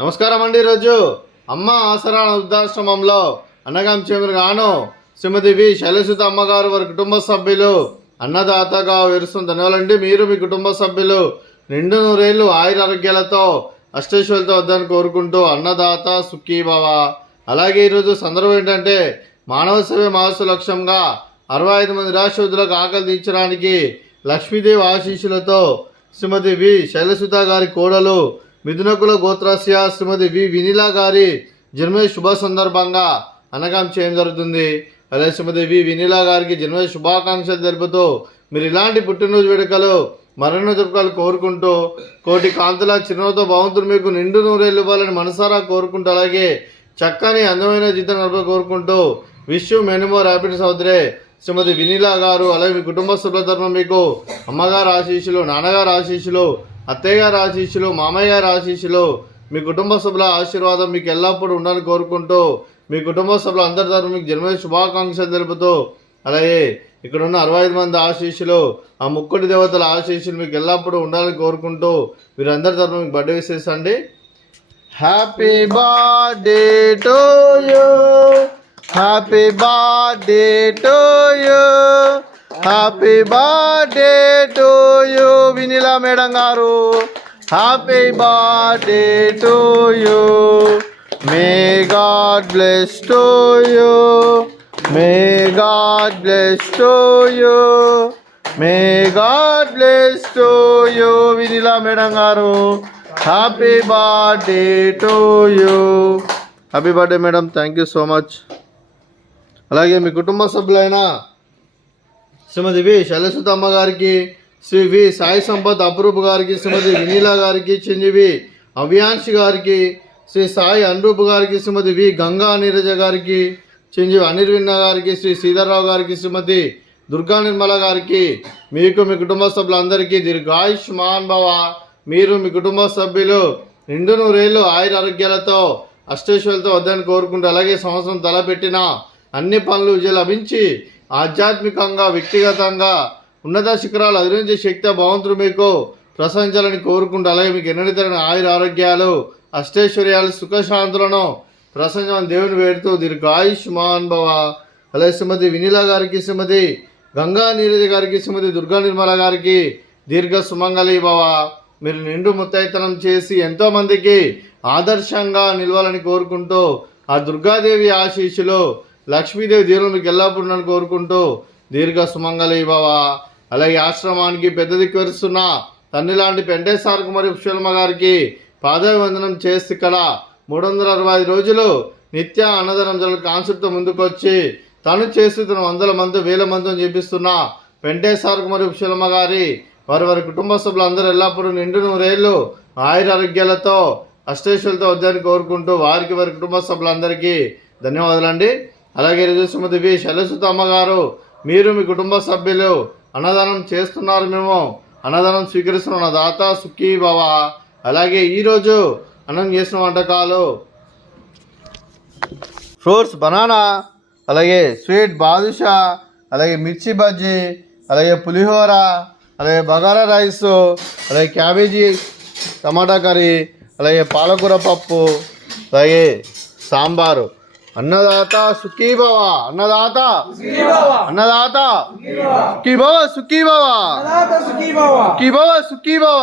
నమస్కారం అండి. ఈరోజు అమ్మ ఆసరా వృద్ధాశ్రమంలో అన్నగాం గాను శ్రీమతి వి శైలసుత అమ్మగారు వారి కుటుంబ సభ్యులు అన్నదాతగా విరుస్తున్న ధన్యవాదాలండి. మీరు మీ కుటుంబ సభ్యులు నిండు నూరేళ్లు ఆయురారోగ్యాలతో అష్టైశ్వర్యాలతో వద్దని కోరుకుంటూ అన్నదాత సుఖీభవ. అలాగే ఈరోజు సందర్భం ఏంటంటే మానవ సేవ మహస్సు లక్ష్యంగా 65 మంది నిరాశ్రయులకు ఆకలి తీర్చడానికి లక్ష్మీదేవి ఆశీస్సులతో శ్రీమతి వి శైలసుత గారి కోడలు మిథునకుల గోత్రస్య శ్రీమతి వి వినీలా గారి జన్మదిన శుభ సందర్భంగా అన్నగాం చేయడం జరుగుతుంది. అలాగే శ్రీమతి వి వినీలా గారికి జన్మదిన శుభాకాంక్షలు తెలుపుతూ మీరు ఇలాంటి పుట్టినరోజు వేడుకలు మరెన్నో జరుపుకోవాలని కోరుకుంటూ కోటి కాంతుల చిరునవ్వుతో భగవంతుడు మీకు నిండు నూరేళ్ళు ఇవ్వాలని మనసారా కోరుకుంటూ అలాగే చక్కని అందమైన జీవితం గడపాలని కోరుకుంటూ విష్ మెనీ మోర్ హ్యాపీనెస్ అవుతురే శ్రీమతి వినీలా గారు. అలాగే మీ కుటుంబ సభ్యుల తరఫున మీకు అమ్మగారు ఆశీస్సులు, నాన్నగారు ఆశీస్సులు, అత్తయ్య గారి ఆశీస్సులు, మామయ్య గారి ఆశీస్సులు, మీ కుటుంబ సభ్యుల ఆశీర్వాదం మీకు ఎల్లప్పుడూ ఉండాలని కోరుకుంటూ మీ కుటుంబ సభ్యులు అందరి తరఫున మీకు జన్మదిన శుభాకాంక్షలు తెలుపుతూ అలాగే ఇక్కడ ఉన్న 65 మంది ఆశీస్సులు, ఆ ముక్కుడి దేవతల ఆశీస్సులు మీకు ఎల్లప్పుడూ ఉండాలని కోరుకుంటూ వీరందరి తరఫున మీకు బర్త్డే విషెస్ అండి. Happy birthday to you, happy birthday to you, happy birthday to you Vineela madam గారు. Happy birthday to you. May God bless to you, may God bless to you, may God bless to you Vineela madam గారు. Happy birthday to you. Happy birthday madam, thank you so much. అలాగే మీ కుటుంబ సభ్యులైన శ్రీమతి వి శైలసుత అమ్మ గారికి, శ్రీ వి సాయి సంపత్ అప్రూప్ గారికి, శ్రీమతి వినీలా గారికి, చిరంజీవి అవ్యాంశి గారికి, శ్రీ సాయి అనురూప్ గారికి, శ్రీమతి వి గంగా నీరజ గారికి, చిరంజీవి అనిర్విన్న గారికి, శ్రీ సీతారావు గారికి, శ్రీమతి దుర్గా నిర్మల గారికి, మీకు మీ కుటుంబ సభ్యులందరికీ దీర్ఘాయుష్మాన్ భవ. మీరు మీ కుటుంబ సభ్యులు నిండు నూరేళ్ళు ఆయురారోగ్యాలతో అష్టైశ్వర్యాలతో వద్దని కోరుకుంటూ అలాగే సంవత్సరం తలపెట్టిన అన్ని పనులు విజయం లభించి ఆధ్యాత్మికంగా వ్యక్తిగతంగా ఉన్నత శిఖరాలు అధిరించే శక్తి భగవంతుడు మీకు ప్రశంసాలని కోరుకుంటూ అలాగే మీకు ఎన్నడూ తగిన ఆయురారోగ్యాలు అష్టైశ్వర్యాలు సుఖశాంతులను ప్రశంసని దేవుని వేడుతూ దీర్ఘాయుష్మాన్ భవ. అలాగే శ్రీమతి వినీలా గారికి, శ్రీమతి గంగా నీరజ గారికి, శ్రీమతి దుర్గా నిర్మల గారికి దీర్ఘ సుమంగళి భవ. మీరు నిండు ముత్తైతనం చేసి ఎంతోమందికి ఆదర్శంగా నిలవాలని కోరుకుంటూ ఆ దుర్గాదేవి ఆశీస్సులు, లక్ష్మీదేవి దేవుడు మీకు ఎల్లప్పుడూ కోరుకుంటూ దీర్ఘ సుమంగళి భవ. అలాగే ఆశ్రమానికి పెద్ద దిక్కు వరుస్తున్న తండ్రి లాంటి పెంటేశ్వర కుమారి పుష్పలమ్మ గారికి పాదాభివందనం చేసి ఇక్కడ 365 రోజులు నిత్య అన్నదానం జరుగుల కాన్సెప్ట్తో ముందుకొచ్చి తను చేస్తున్న 100 మంది 1000 మందిని చేపిస్తున్న పెంటేశ్వర కుమారి పుష్పలమ్మ గారి వారి కుటుంబ సభ్యులందరూ ఎల్లప్పుడూ నిండు నూరేళ్ళు ఆయురారోగ్యాలతో అష్టైశ్వర్యాలతో వద్దని కోరుకుంటూ వారి కుటుంబ సభ్యులందరికీ ధన్యవాదాలండి. అలాగే ఈరోజు శ్రీమతి వి శైలసుత అమ్మగారు, మీరు మీ కుటుంబ సభ్యులు అన్నదానం చేస్తున్నారు, మేము అన్నదానం స్వీకరిస్తున్న దాత సుఖీ భవ. అలాగే ఈరోజు అన్నం చేసిన వంటకాలు ఫ్రూట్స్ బనానా, అలాగే స్వీట్ బాదుషా, అలాగే మిర్చి బజ్జీ, అలాగే పులిహోర, అలాగే బగారా రైస్, అలాగే క్యాబేజీ టమాటా కర్రీ, అలాగే పాలకూర పప్పు, అలాగే సాంబారు. అన్నదాత సుఖీభవ, అన్నదాత అన్నదాత సుఖీభవ, సుఖీభవ, సుఖీభవ, సుఖీభవ.